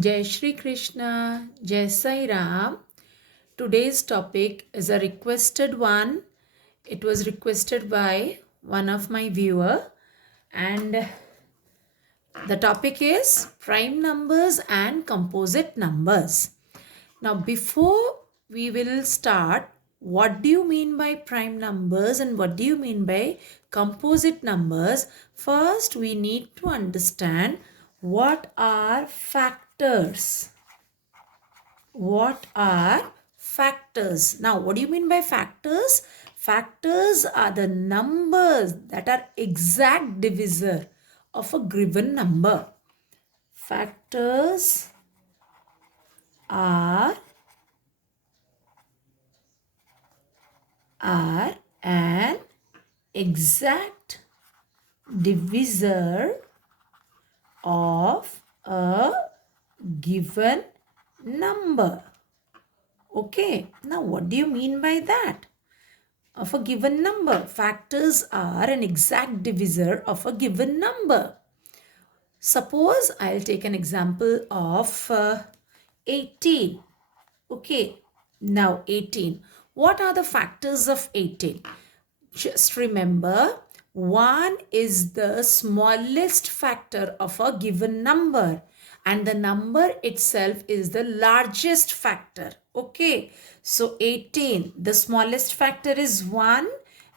Jai Shri Krishna, Jai Sai Ram. Today's topic is a requested one. It was requested by one of my viewer, and the topic is prime numbers and composite numbers. Now, before we will start, what do you mean by prime numbers and what do you mean by composite numbers? First, we need to understand what are factors. What are factors? Now, what do you mean by factors? Factors are the numbers that are exact divisor of a given number. Factors are an exact divisor of a given number. Okay, now what do you mean by that? Of a given number. Factors are an exact divisor of a given number. Suppose I'll take an example of 18. Okay, now 18. What are the factors of 18? Just remember, 1 is the smallest factor of a given number and the number itself is the largest factor. Okay, so 18, the smallest factor is 1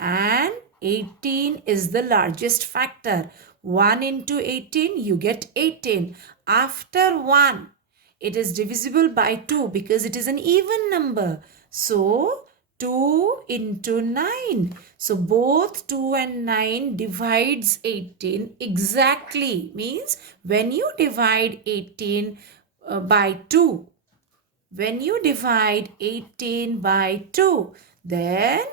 and 18 is the largest factor. 1 into 18, you get 18. After 1, it is divisible by 2 because it is an even number. So, 2 into 9. So, both 2 and 9 divides 18 exactly. Means when you divide 18 by 2, when you divide 18 by 2, then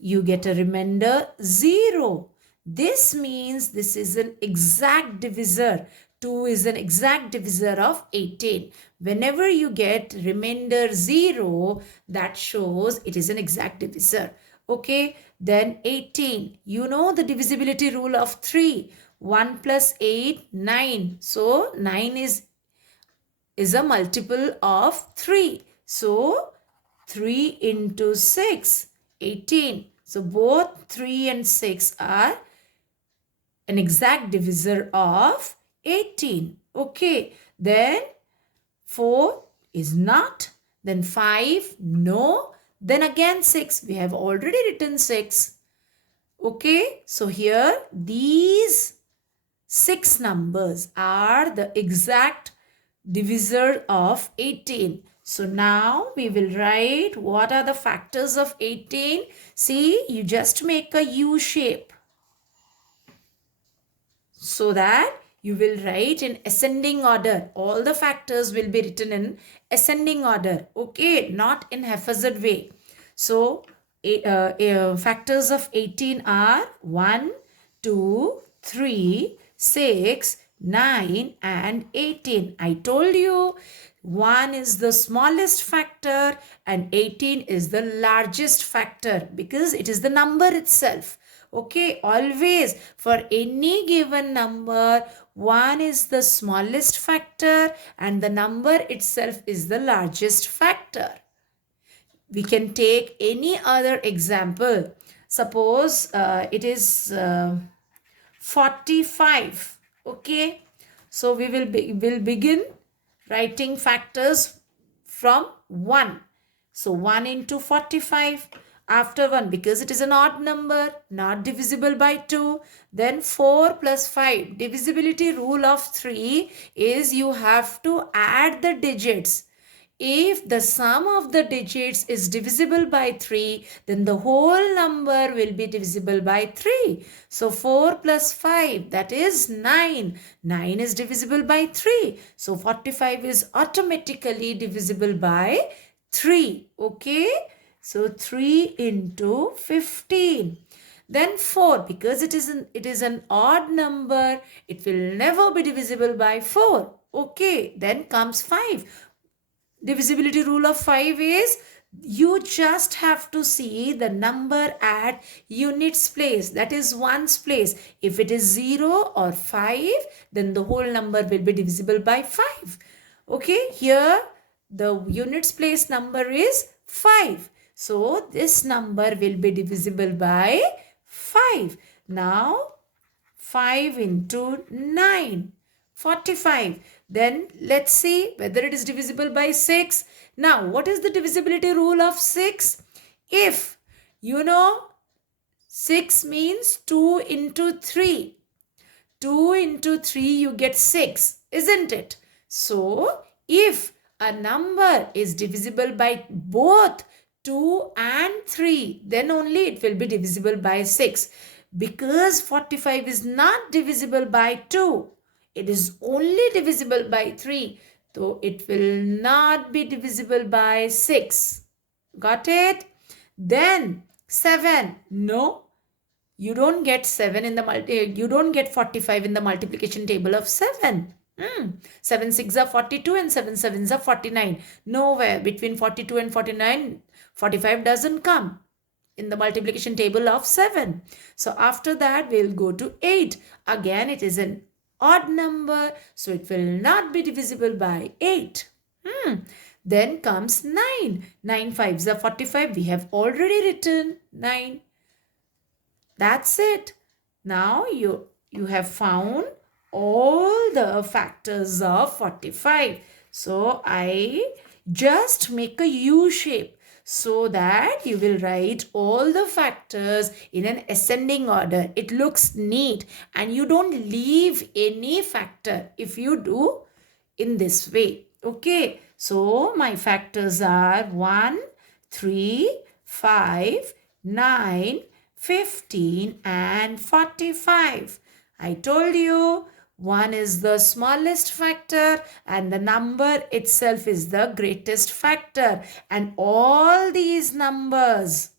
you get a remainder 0. This means this is an exact divisor. 2 is an exact divisor of 18. Whenever you get remainder 0, that shows it is an exact divisor. Okay, then 18. You know the divisibility rule of 3. 1 plus 8, 9. So, 9 is a multiple of 3. So, 3 into 6, 18. So, both 3 and 6 are an exact divisor of 18. Okay, then 4 is not, then 5, no, then again 6. We have already written 6. Okay, so here these 6 numbers are the exact divisor of 18. So now we will write what are the factors of 18. See, you just make a U shape so that you will write in ascending order. All the factors will be written in ascending order. Okay, not in haphazard way. So, factors of 18 are 1, 2, 3, 6, 9 and 18. I told you 1 is the smallest factor and 18 is the largest factor because it is the number itself. Okay, always for any given number, 1 is the smallest factor and the number itself is the largest factor. We can take any other example. Suppose it is 45. Okay, so we will begin writing factors from 1. So 1 into 45. After 1, because it is an odd number, not divisible by 2, then 4 plus 5. Divisibility rule of 3 is you have to add the digits. If the sum of the digits is divisible by 3, then the whole number will be divisible by 3. So 4 plus 5, that is 9. 9 is divisible by 3. So 45 is automatically divisible by 3. Okay? So 3 into 15. Then 4, because it is an odd number, it will never be divisible by 4. Okay, then comes 5. Divisibility rule of 5 is You just have to see the number at units place, that is ones place. If it is 0 or 5, then the whole number will be divisible by 5. Okay, here the units place number is 5. So this number will be divisible by 5. Now 5 into 9, 45. Then let's see whether it is divisible by 6. Now, what is the divisibility rule of 6? If, 6 means 2 into 3. 2 into 3 you get 6, isn't it? So, if a number is divisible by both 2 and 3, then only it will be divisible by 6. Because 45 is not divisible by 2, it is only divisible by 3. So it will not be divisible by 6. Got it? Then 7. No, you don't get 7 in the you don't get 45 in the multiplication table of 7. 7 6 are 42 and 7 7s are 49. Nowhere between 42 and 49, 45 doesn't come in the multiplication table of 7. So after that, we'll go to 8. Again, it is an odd number, so it will not be divisible by 8. Then comes 9. 9 5s are 45. We have already written 9. That's it. Now you have found all the factors of 45. So I just make a U shape so that you will write all the factors in an ascending order. It looks neat and you don't leave any factor if you do in this way. Okay, so my factors are 1, 3, 5, 9, 15 and 45. I told you 1 is the smallest factor and the number itself is the greatest factor. And all these numbers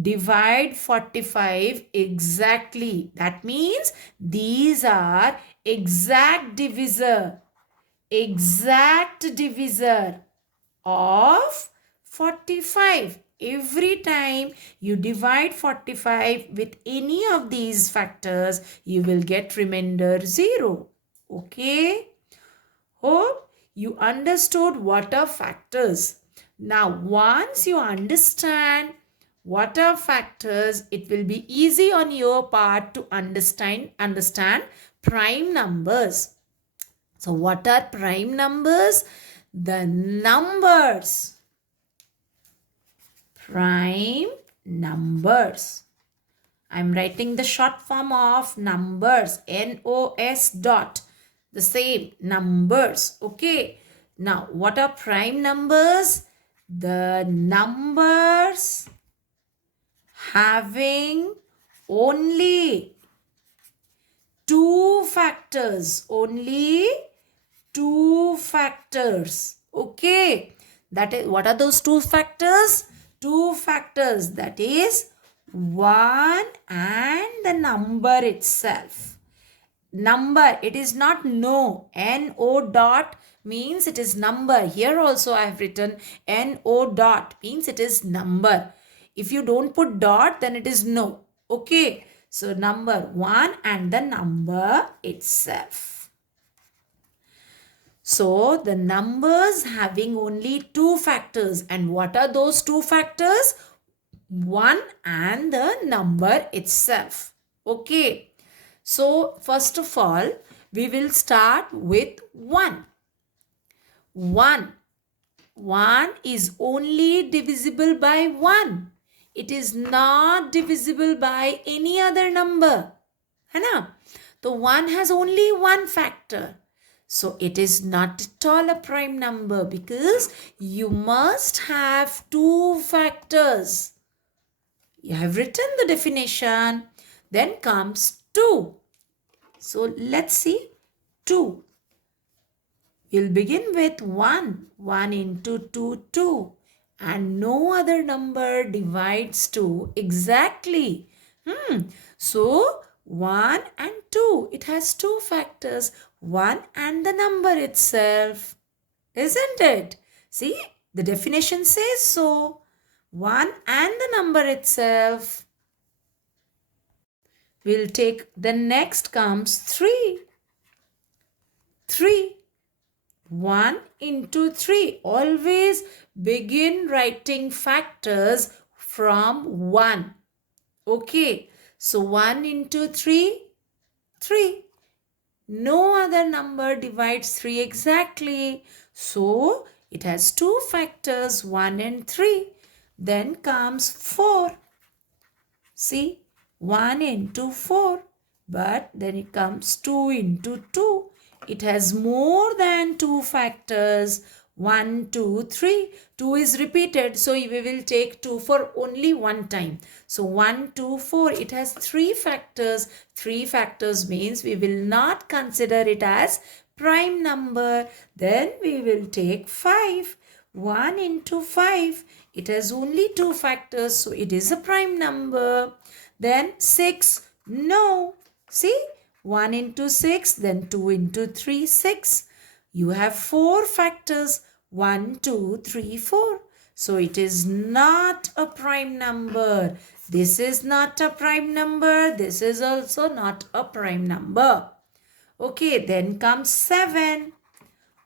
divide 45 exactly. That means these are exact divisor of 45. Every time you divide 45 with any of these factors, you will get remainder 0. Okay? Hope you understood what are factors. Now, once you understand what are factors, it will be easy on your part to understand prime numbers. So, what are prime numbers? The numbers. Prime numbers. I'm writing the short form of numbers. N-O-S dot. The same numbers. Okay. Now, what are prime numbers? The numbers having only two factors. Only two factors. Okay. That is, what are those two factors? Two factors, that is 1 and the number itself. Number, it is not no. N-O dot means it is number. Here also I have written N-O dot means it is number. If you don't put dot, then it is no. Okay. So number 1 and the number itself. So the numbers having only two factors. And what are those two factors? 1 and the number itself. Okay. So first of all, we will start with 1. 1. 1 is only divisible by 1. It is not divisible by any other number. है ना? So 1 has only one factor. So it is not at all a prime number because you must have two factors. You have written the definition. Then comes 2. So let's see 2. We'll begin with 1. 1 into 2, 2. And no other number divides 2 exactly. So 1 and 2. It has two factors. 1 and the number itself. Isn't it? See, The definition says so. 1 and the number itself. We'll take the next comes 3. 3. 1 into 3. Always begin writing factors from 1. Okay. So 1 into 3, 3. No other number divides 3 exactly. So it has two factors, 1 and 3. Then comes 4. See, 1 into 4. But then it comes 2 into 2. It has more than two factors. 1, 2, 3. 2 is repeated. So we will take 2 for only one time. So 1, 2, 4. It has three factors. Three factors means we will not consider it as prime number. Then we will take 5. 1 into 5. It has only two factors. So it is a prime number. Then 6. No. See? 1 into 6. Then 2 into 3. 6. You have 4 factors. 1, 2, 3, 4. So it is not a prime number. This is not a prime number. This is also not a prime number. Okay, then comes 7.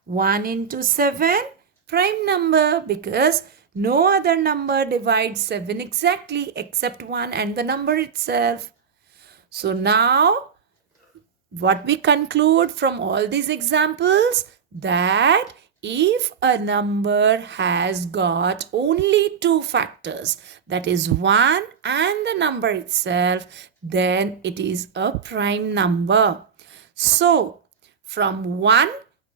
1 into 7, prime number, because no other number divides 7 exactly except 1 and the number itself. So now what we conclude from all these examples, that if a number has got only two factors, that is 1 and the number itself, then it is a prime number. So from 1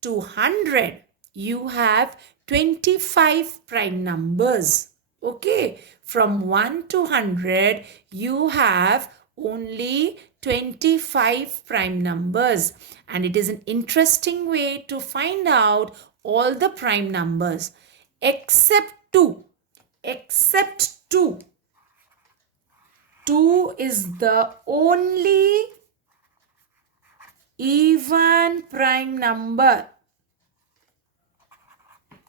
to 100, you have 25 prime numbers. Okay, from 1 to 100, you have only 25 prime numbers, and it is an interesting way to find out all the prime numbers except 2. Except 2. 2 is the only even prime number.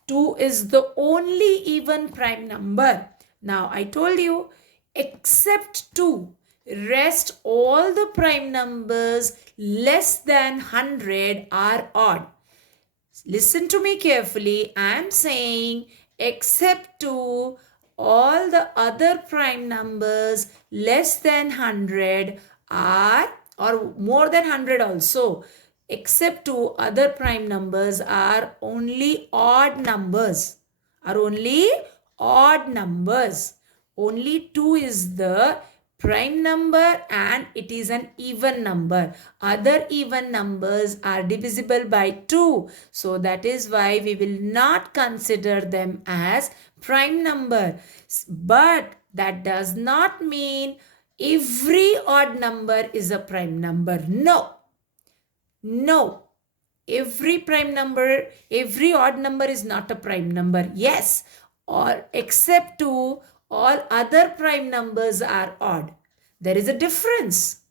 2 is the only even prime number. Now I told you except 2. Rest all the prime numbers less than 100 are odd. Listen to me carefully. I am saying except 2, all the other prime numbers less than 100 are, or more than 100 also, except 2 other prime numbers are only odd numbers. Are only odd numbers. Only 2 is the prime number and it is an even number. Other even numbers are divisible by 2. So that is why we will not consider them as prime number. But that does not mean every odd number is a prime number. No. No. Every prime number, every odd number is not a prime number. Yes. Or except 2, all other prime numbers are odd. There is a difference.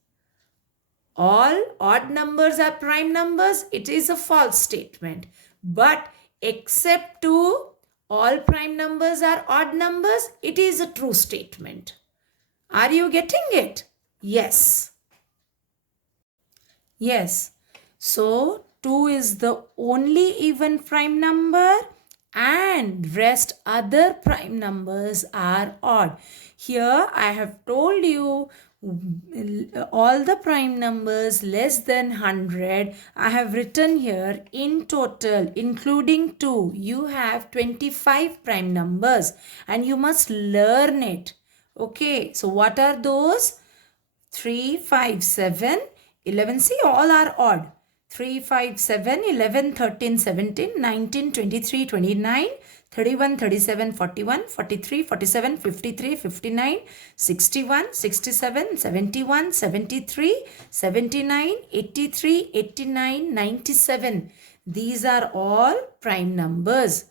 All odd numbers are prime numbers. It is a false statement. But except 2, all prime numbers are odd numbers. It is a true statement. Are you getting it? Yes. Yes. So 2 is the only even prime number and rest other prime numbers are odd. Here I have told you all the prime numbers less than 100. I have written here in total, including 2, you have 25 prime numbers and you must learn it. Okay, so what are those? 3, 5, 7, 11. See, all are odd. 3, 5, 7, 11, 13, 17, 19, 23, 29, 31, 37, 41, 43, 47, 53, 59, 61, 67, 71, 73, 79, 83, 89, 97. These are all prime numbers.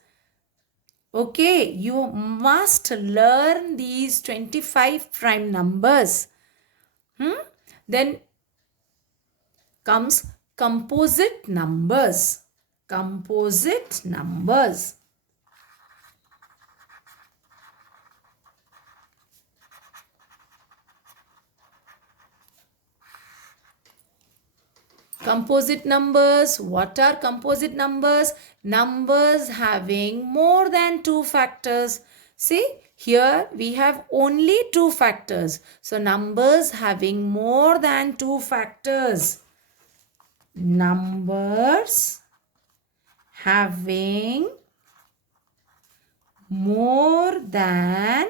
Okay, you must learn these 25 prime numbers. Then comes composite numbers. Composite numbers. Composite numbers. What are composite numbers? Numbers having more than two factors. See, here we have only two factors. So numbers having more than two factors. Numbers having more than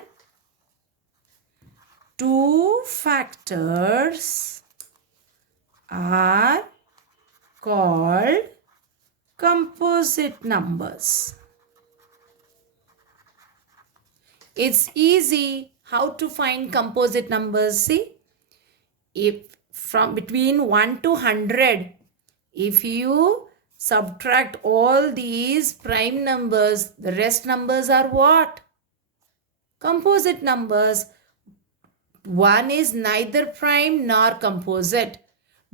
two factors are called composite numbers. It's easy how to find composite numbers. See, if from between 1 to 100, if you subtract all these prime numbers, the rest numbers are what? Composite numbers. 1 is neither prime nor composite.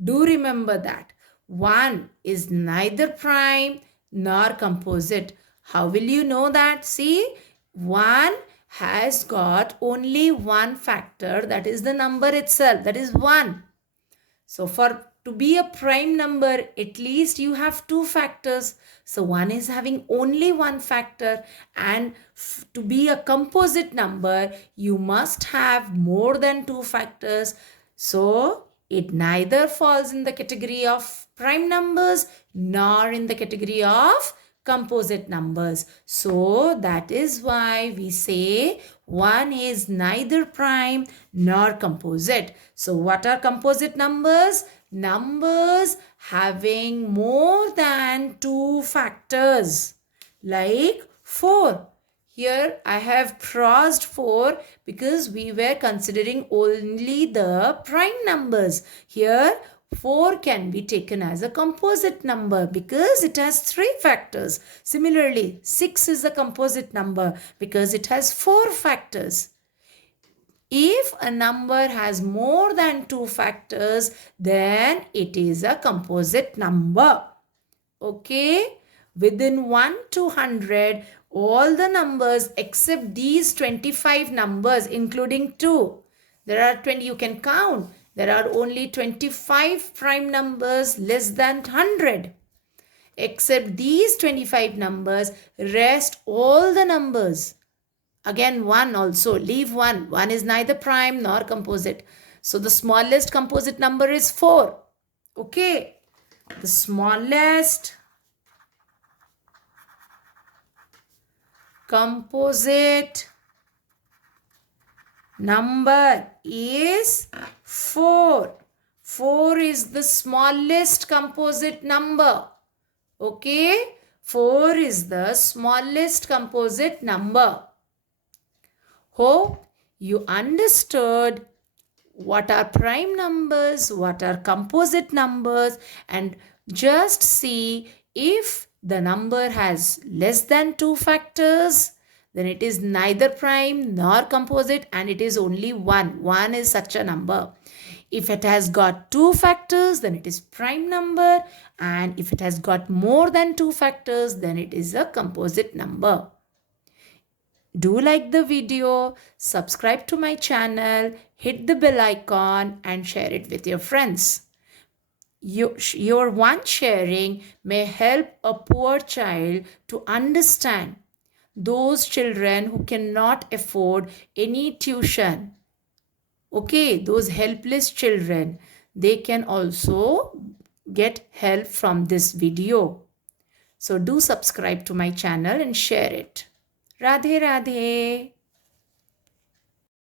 Do remember that. 1 is neither prime nor composite. How will you know that? See, 1 has got only one factor, that is the number itself, that is 1. So to be a prime number, at least you have two factors. So 1 is having only one factor, and to be a composite number, you must have more than two factors. So it neither falls in the category of prime numbers nor in the category of composite numbers. So that is why we say 1 is neither prime nor composite. So what are composite numbers? Numbers having more than two factors, like 4. Here I have crossed 4 because we were considering only the prime numbers. Here 4 can be taken as a composite number because it has 3 factors. Similarly, 6 is a composite number because it has 4 factors. If a number has more than 2 factors, then it is a composite number. Okay? Within 1 to 100, all the numbers except these 25 numbers, including 2. There are 20, you can count. There are only 25 prime numbers less than 100. Except these 25 numbers, rest all the numbers. Again 1 also, leave 1. 1 is neither prime nor composite. So the smallest composite number is 4. Okay. The smallest composite number is 4. 4 is the smallest composite number. Okay. 4 is the smallest composite number. Hope you understood what are prime numbers, what are composite numbers, and just see if the number has less than 2 factors, then it is neither prime nor composite and it is only 1. 1 is such a number. If it has got 2 factors, then it is prime number, and if it has got more than 2 factors, then it is a composite number. Do like the video, subscribe to my channel, hit the bell icon and share it with your friends. Your one sharing may help a poor child to understand. Those children who cannot afford any tuition. Okay, those helpless children, they can also get help from this video. So do subscribe to my channel and share it. Radhe Radhe.